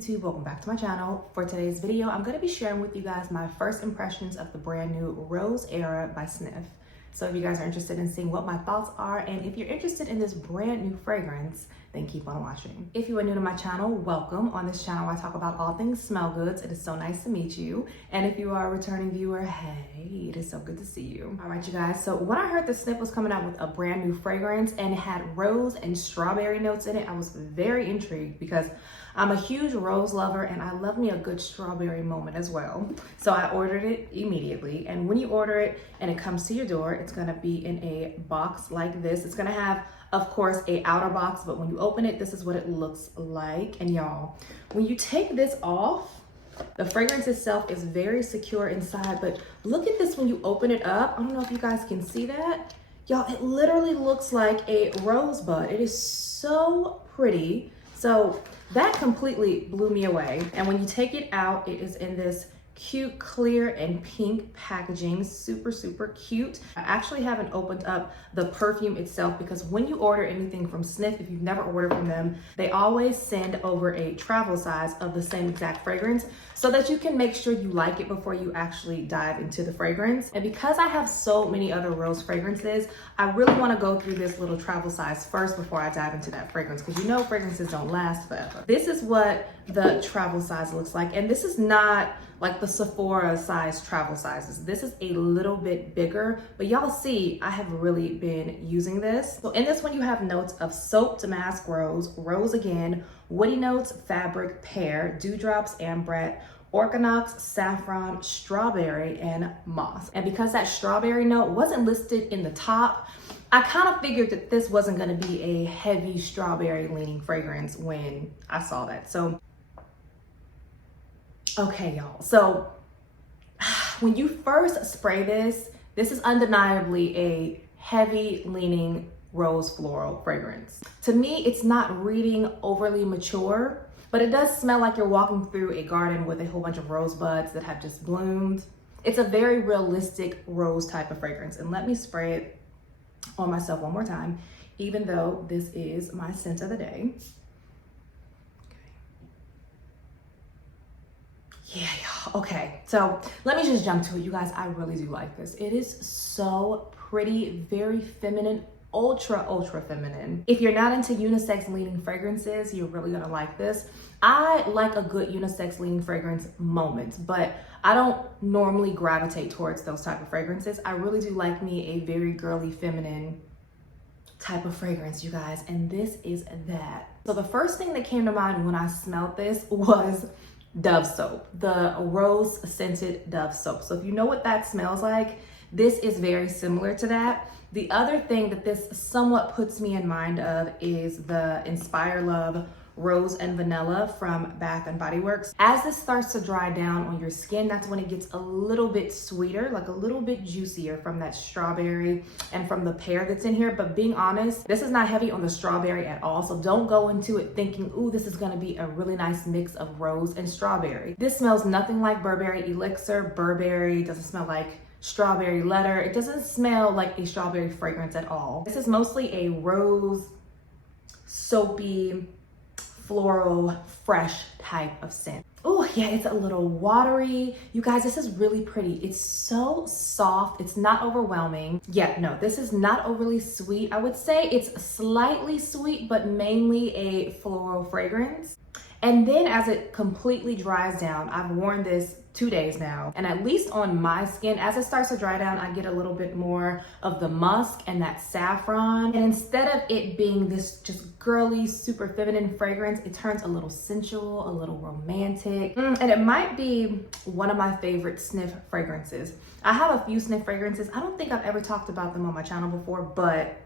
YouTube? Welcome back to my channel. For today's video, I'm going to be sharing with you guys my first impressions of the brand new Rose Era by Snif. So if you guys are interested in seeing what my thoughts are, and if you're interested in this brand new fragrance, then keep on watching. If you are new to my channel, welcome. On this channel, I talk about all things smell goods. It is so nice to meet you. And if you are a returning viewer, hey, it is so good to see you. All right, you guys. So when I heard that Snif was coming out with a brand new fragrance and it had rose and strawberry notes in it, I was very intrigued because I'm a huge rose lover and I love me a good strawberry moment as well. So I ordered it immediately. And when you order it and it comes to your door, it's gonna be in a box like this. It's gonna have, of course, a outer box, but when you open it, this is what it looks like. And y'all, when you take this off, the fragrance itself is very secure inside, but look at this when you open it up. I don't know if you guys can see that. Y'all, it literally looks like a rosebud. It is so pretty. So that completely blew me away. And when you take it out, it is in this cute clear and pink packaging. Super cute. I actually haven't opened up the perfume itself because when you order anything from Snif, if you've never ordered from them, they always send over a travel size of the same exact fragrance so that you can make sure you like it before you actually dive into the fragrance. And because I have so many other rose fragrances, I really want to go through this little travel size first before I dive into that fragrance, because you know fragrances don't last forever. This is what the travel size looks like, and this is not like the Sephora size travel sizes. This is a little bit bigger, but y'all see, I have really been using this. So in this one, you have notes of soap, damask rose, rose again, woody notes, fabric, pear, dewdrops, ambrette, organox, saffron, strawberry, and moss. And because that strawberry note wasn't listed in the top, I kind of figured that this wasn't gonna be a heavy strawberry leaning fragrance when I saw that. So okay, y'all. So when you first spray this, this is undeniably a heavy leaning rose floral fragrance. To me, it's not reading overly mature, but it does smell like you're walking through a garden with a whole bunch of rosebuds that have just bloomed. It's a very realistic rose type of fragrance. And let me spray it on myself one more time, even though this is my scent of the day. Yeah, y'all. Okay, so let me just jump to it, you guys. I really do like this. It is so pretty, very feminine, ultra feminine. If you're not into unisex leaning fragrances, you're really gonna like this. I like a good unisex leaning fragrance moment, but I don't normally gravitate towards those type of fragrances. I really do like me a very girly, feminine type of fragrance, you guys, and this is that. So the first thing that came to mind when I smelled this was Dove soap, the rose scented Dove soap. So if you know what that smells like, this is very similar to that. The other thing that this somewhat puts me in mind of is the Inspire Love Rose and Vanilla from Bath and Body Works. As this starts to dry down on your skin, that's when it gets a little bit sweeter, like a little bit juicier from that strawberry and from the pear that's in here. But being honest, this is not heavy on the strawberry at all. So don't go into it thinking, ooh, this is gonna be a really nice mix of rose and strawberry. This smells nothing like Burberry Elixir. Burberry doesn't smell like strawberry leather. It doesn't smell like a strawberry fragrance at all. This is mostly a rose, soapy, floral, fresh type of scent. Oh yeah, it's a little watery. You guys, this is really pretty. It's so soft. It's not overwhelming. Yeah, no, this is not overly sweet. I would say it's slightly sweet, but mainly a floral fragrance. And then as it completely dries down, I've worn this 2 days now, and at least on my skin, as it starts to dry down, I get a little bit more of the musk and that saffron. And instead of it being this just girly, super feminine fragrance, it turns a little sensual, a little romantic. And it might be one of my favorite Snif fragrances. I have a few Snif fragrances. I don't think I've ever talked about them on my channel before, but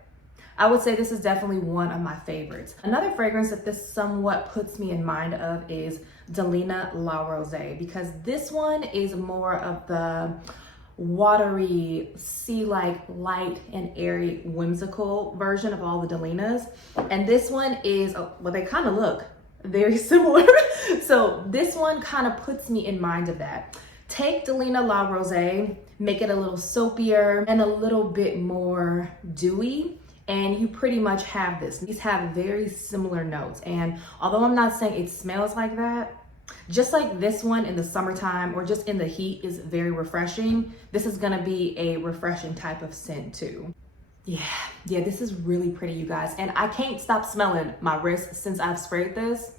I would say this is definitely one of my favorites. Another fragrance that this somewhat puts me in mind of is Delina La Rosee, because this one is more of the watery, sea-like, light and airy, whimsical version of all the Delinas. And this one is, well, they kind of look very similar. So this one kind of puts me in mind of that. Take Delina La Rosee, make it a little soapier and a little bit more dewy, and you pretty much have this. These have very similar notes, and although I'm not saying it smells like that, Just like this one in the summertime or just in the heat is very refreshing, this is gonna be a refreshing type of scent too. Yeah, this is really pretty, you guys. And I can't stop smelling my wrist since I've sprayed this.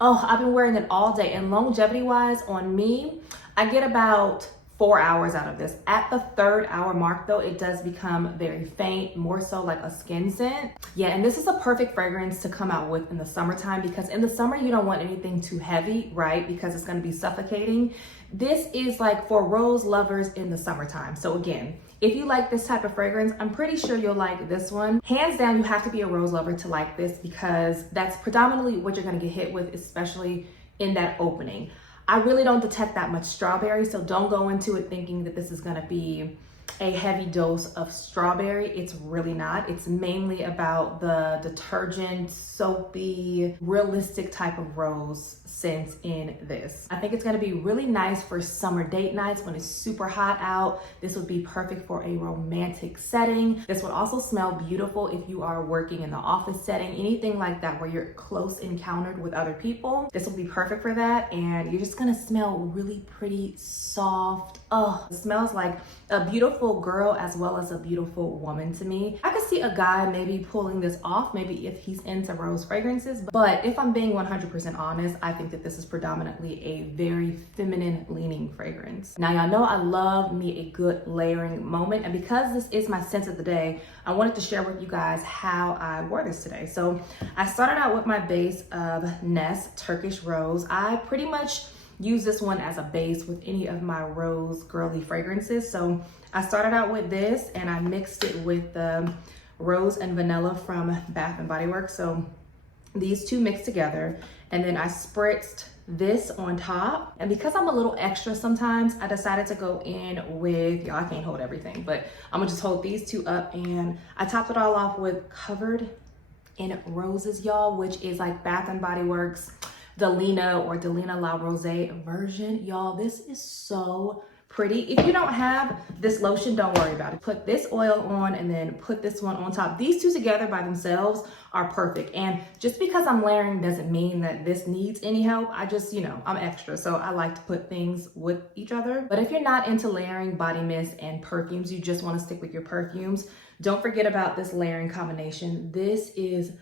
Oh, I've been wearing it all day. And longevity wise on me, I get about 4 hours out of this. At the 3rd hour mark though, it does become very faint, more so like a skin scent. Yeah, and this is a perfect fragrance to come out with in the summertime, because in the summer you don't want anything too heavy, right? Because it's gonna be suffocating. This is like for rose lovers in the summertime. So again, if you like this type of fragrance, I'm pretty sure you'll like this one. Hands down, you have to be a rose lover to like this, because that's predominantly what you're gonna get hit with, especially in that opening. I really don't detect that much strawberry, so don't go into it thinking that this is gonna be a heavy dose of strawberry. It's really not. It's mainly about the detergent, soapy, realistic type of rose scents in this. I think it's gonna be really nice for summer date nights when it's super hot out. This would be perfect for a romantic setting. This would also smell beautiful if you are working in the office setting, anything like that where you're close encountered with other people. This will be perfect for that, and you're just gonna smell really pretty, soft. Oh, it smells like a beautiful girl as well as a beautiful woman to me. I could see a guy maybe pulling this off, maybe if he's into rose fragrances, but if I'm being 100% honest, I think that this is predominantly a very feminine leaning fragrance. Now y'all know I love me a good layering moment, and because this is my scent of the day, I wanted to share with you guys how I wore this today. So I started out with my base of Nest Turkish Rose. I pretty much use this one as a base with any of my rose girly fragrances. So I started out with this and I mixed it with the rose and vanilla from Bath and Body Works. So these two mixed together, and then I spritzed this on top. And because I'm a little extra sometimes, I decided to go in with, y'all, I can't hold everything, but I'm gonna just hold these two up, and I topped it all off with Covered in Roses, y'all, which is like Bath and Body Works Delina or Delina La Rosee version. Y'all, this is so pretty. If you don't have this lotion, don't worry about it. Put this oil on and then put this one on top. These two together by themselves are perfect. And just because I'm layering doesn't mean that this needs any help. I just, you know, I'm extra, so I like to put things with each other. But if you're not into layering body mist and perfumes, you just want to stick with your perfumes, don't forget about this layering combination. This is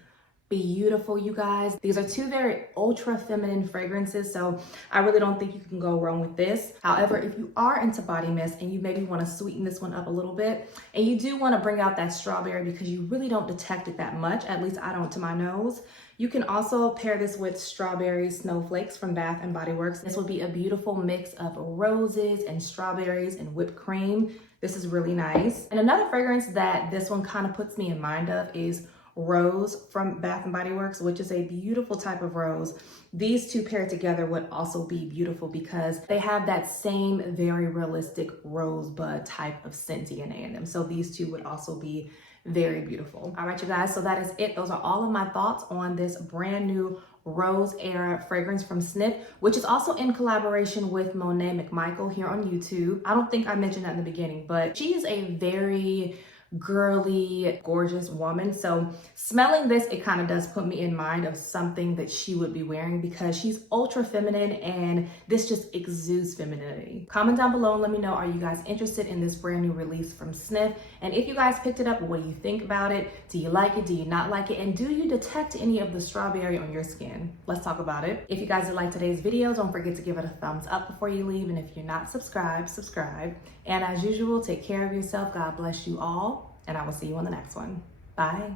beautiful, you guys. These are two very ultra feminine fragrances, so I really don't think you can go wrong with this. However, if you are into body mist and you maybe want to sweeten this one up a little bit, and you do want to bring out that strawberry because you really don't detect it that much, at least I don't to my nose, you can also pair this with Strawberry Snowflakes from Bath and Body Works. This will be a beautiful mix of roses and strawberries and whipped cream. This is really nice. And another fragrance that this one kind of puts me in mind of is Rose from Bath and Body Works, which is a beautiful type of rose. These two paired together would also be beautiful because they have that same very realistic rosebud type of scent DNA in them. So these two would also be very beautiful. All right, you guys, so that is it. Those are all of my thoughts on this brand new Rose Era fragrance from Snif, which is also in collaboration with Monet McMichael here on YouTube. I don't think I mentioned that in the beginning, but she is a very girly, gorgeous woman. So smelling this, it kind of does put me in mind of something that she would be wearing because she's ultra feminine and this just exudes femininity. Comment down below and let me know, are you guys interested in this brand new release from Snif? And if you guys picked it up, what do you think about it? Do you like it? Do you not like it? And do you detect any of the strawberry on your skin? Let's talk about it. If you guys did like today's video, don't forget to give it a thumbs up before you leave. And if you're not subscribed, subscribe. And as usual, take care of yourself. God bless you all. And I will see you on the next one. Bye.